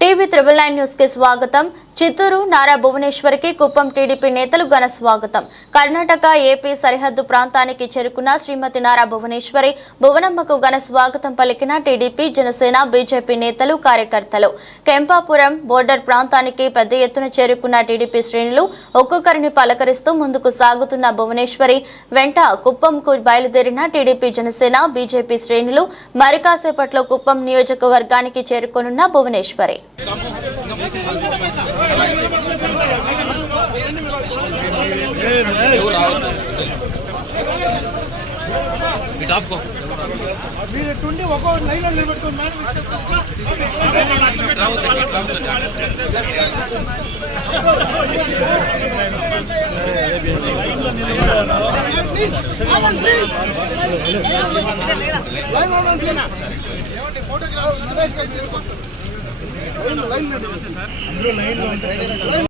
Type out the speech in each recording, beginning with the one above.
TV triple nine న్యూస్కి స్వాగతం. చిత్తూరు నారా భువనేశ్వరికి కుప్పం టీడీపీ నేతలు ఘన స్వాగతం. కర్ణాటక ఏపీ సరిహద్దు ప్రాంతానికి చేరుకున్న శ్రీమతి నారా భువనేశ్వరి భువనమ్మకు ఘన స్వాగతం పలికిన టీడీపీ జనసేన బీజేపీ నేతలు కార్యకర్తలు. కెంపాపురం బోర్డర్ ప్రాంతానికి పెద్ద ఎత్తున చేరుకున్న టీడీపీ శ్రేణులు ఒక్కొక్కరిని పలకరిస్తూ ముందుకు సాగుతున్న భువనేశ్వరి వెంట కుప్పంకు బయలుదేరిన టీడీపీ జనసేన బీజేపీ శ్రేణులు మరికాసేపట్లో కుప్పం నియోజకవర్గానికి చేరుకోనున్న భువనేశ్వరి. మీరు ఒక్కో లైన్ నిలబెట్టుకోండి ఫోటోగ్రాఫ్ లైన్ లైన్లో ఉండండి. లైన్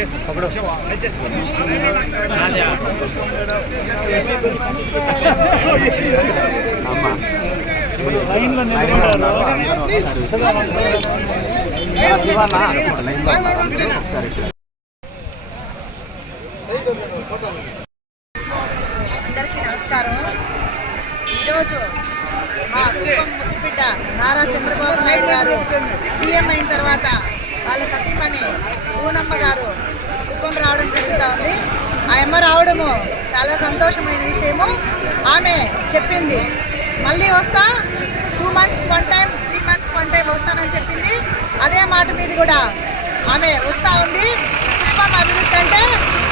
మీరు ఉండేవాళ్ళు గ్యాప్ అందరికీ నమస్కారం. ఈరోజు మా కుటుంబం ముద్దుబిడ్డ నారా చంద్రబాబు నాయుడు గారు సీఎం అయిన తర్వాత వాళ్ళ సతీమణి పూనమ్మ గారు పెట్టుకొని రావడం జరుగుతూ ఉంది ఆ అమ్మ రావడము చాలా సంతోషమైన విషయము. ఆమె చెప్పింది మళ్ళీ వస్తా two months one time three months one time వస్తానని చెప్పింది. అదే మాట మీద కూడా ఆమె వస్తూ ఉంది. కుటుంబం అభివృద్ధి అంటే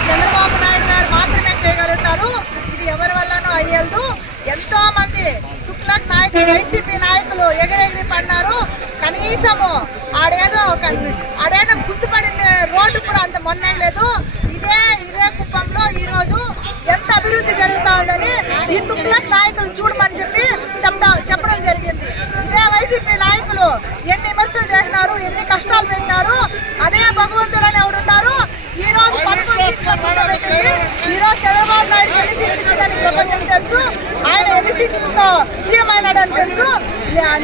చంద్రబాబు నాయుడు గారు మాత్రమే చేయగలుగుతారు. ఇది ఎవరి వల్లనూ అయ్యదు. ఎంతో మంది తుక్లక్ నాయకులు వైసీపీ నాయకులు ఎగిరెగిరి పడినారు కనీసము ఆడేదో ఒక- చేసినారు ఎన్ని కష్టాలు పెట్టినారు అదే భగవంతుడు అని ఎవడున్నారు ఈ రోజు ఈ రోజు చంద్రబాబు నాయుడు ఎన్ని సీట్లు ఇచ్చిందని ప్రపంచం తెలుసు. ఆయన ఎన్ని సీట్లతో సీఎం అయినాడని తెలుసు.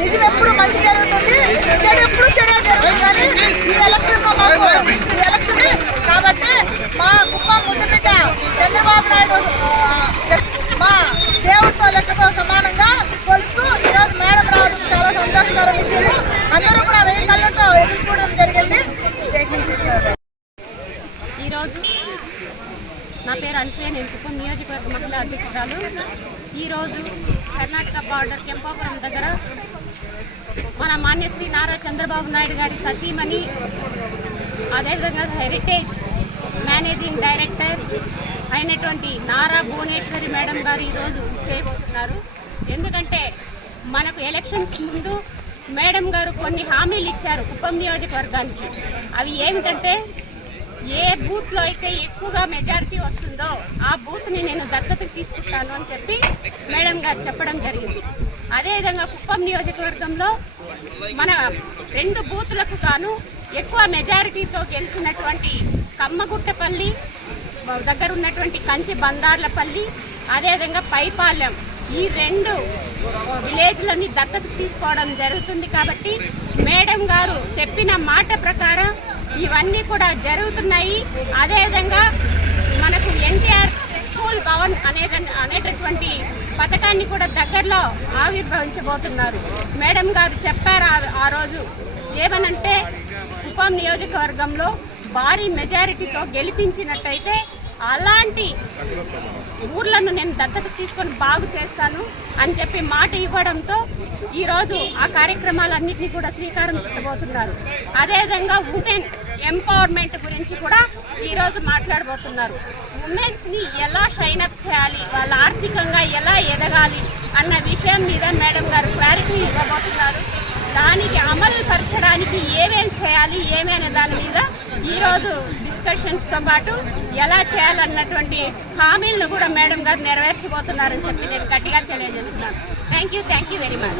నిజం ఎప్పుడు మంచి జరుగుతుంది చెడు ఎప్పుడు చెడే జరుగుతుందని ఈ ఎలక్షన్లో మాకు ఈ ఎలక్షన్ కాబట్టి మా కుప్ప ముందు బిడ్డ చంద్రబాబు నాయుడు మా దేవుడితో లెక్కతో సమానంగా కొలుస్తూ ఈరోజు మేడం రావడం చాలా సంతోషకర విషయం. అందరూ కూడా వెయ్యి కళ్ళతో ఎదుర్కోవడం జరిగింది. ఈరోజు నా పేరు అనుసూయ నేను కుప్పం నియోజకవర్గ మహిళా అధ్యక్షురాలు. ఈరోజు కర్ణాటక బార్డర్ కెంపాపురం దగ్గర మన మాన్యశ్రీ నారా చంద్రబాబు నాయుడు గారి సతీమణి అదేవిధంగా హెరిటేజ్ మేనేజింగ్ డైరెక్టర్ అయినటువంటి నారా భువనేశ్వరి మేడం గారు ఈరోజు చేయబోతున్నారు ఎందుకంటే మనకు ఎలక్షన్స్ ముందు మేడం గారు కొన్ని హామీలు ఇచ్చారు కుప్పం నియోజకవర్గానికి. అవి ఏమిటంటే ఏ బూత్లో అయితే ఎక్కువగా మెజారిటీ వస్తుందో ఆ బూత్ని నేను దత్తతకు తీసుకుంటాను అని చెప్పి మేడం గారు చెప్పడం జరిగింది. అదేవిధంగా కుప్పం నియోజకవర్గంలో మన రెండు బూతులకు గాను ఎక్కువ మెజారిటీతో గెలిచినటువంటి కమ్మగుట్టపల్లి దగ్గర ఉన్నటువంటి కంచి బందార్లపల్లి అదేవిధంగా పైపాలెం ఈ రెండు విలేజ్లని దత్తత తీసుకోవడం జరుగుతుంది కాబట్టి మేడం గారు చెప్పిన మాట ప్రకారం ఇవన్నీ కూడా జరుగుతున్నాయి. అదేవిధంగా మనకు ఎన్టీఆర్ స్కూల్ భవన్ అనే అనేటటువంటి పథకాన్ని కూడా దగ్గరలో ఆవిర్భవించబోతున్నారు. మేడం గారు చెప్పారు ఆ- ఆ రోజు ఏమనంటే కుప్పం నియోజకవర్గంలో భారీ మెజారిటీతో గెలిపించినట్టయితే అలాంటి ఊర్లను నేను దత్తత తీసుకొని బాగు చేస్తాను అని చెప్పి మాట ఇవ్వడంతో ఈరోజు ఆ కార్యక్రమాలన్నింటినీ కూడా శ్రీకారం చుట్టబోతున్నారు. అదేవిధంగా ఉమెన్ ఎంపవర్మెంట్ గురించి కూడా ఈరోజు మాట్లాడబోతున్నారు. ఉమెన్స్ని ఎలా షైనప్ చేయాలి వాళ్ళ ఆర్థికంగా ఎలా ఎదగాలి అన్న విషయం మీద మేడం గారు క్లారిటీ ఇవ్వబోతున్నారు. దానికి అమలు పరచడానికి ఏమేమి చేయాలి ఏమి అనే దాని మీద ఈరోజు డిస్కషన్స్తో పాటు ఎలా చేయాలన్నటువంటి హామీలను కూడా మేడం గారు నెరవేర్చబోతున్నారని చెప్పి నేను గట్టిగా తెలియజేస్తున్నాను. Thank you thank you very much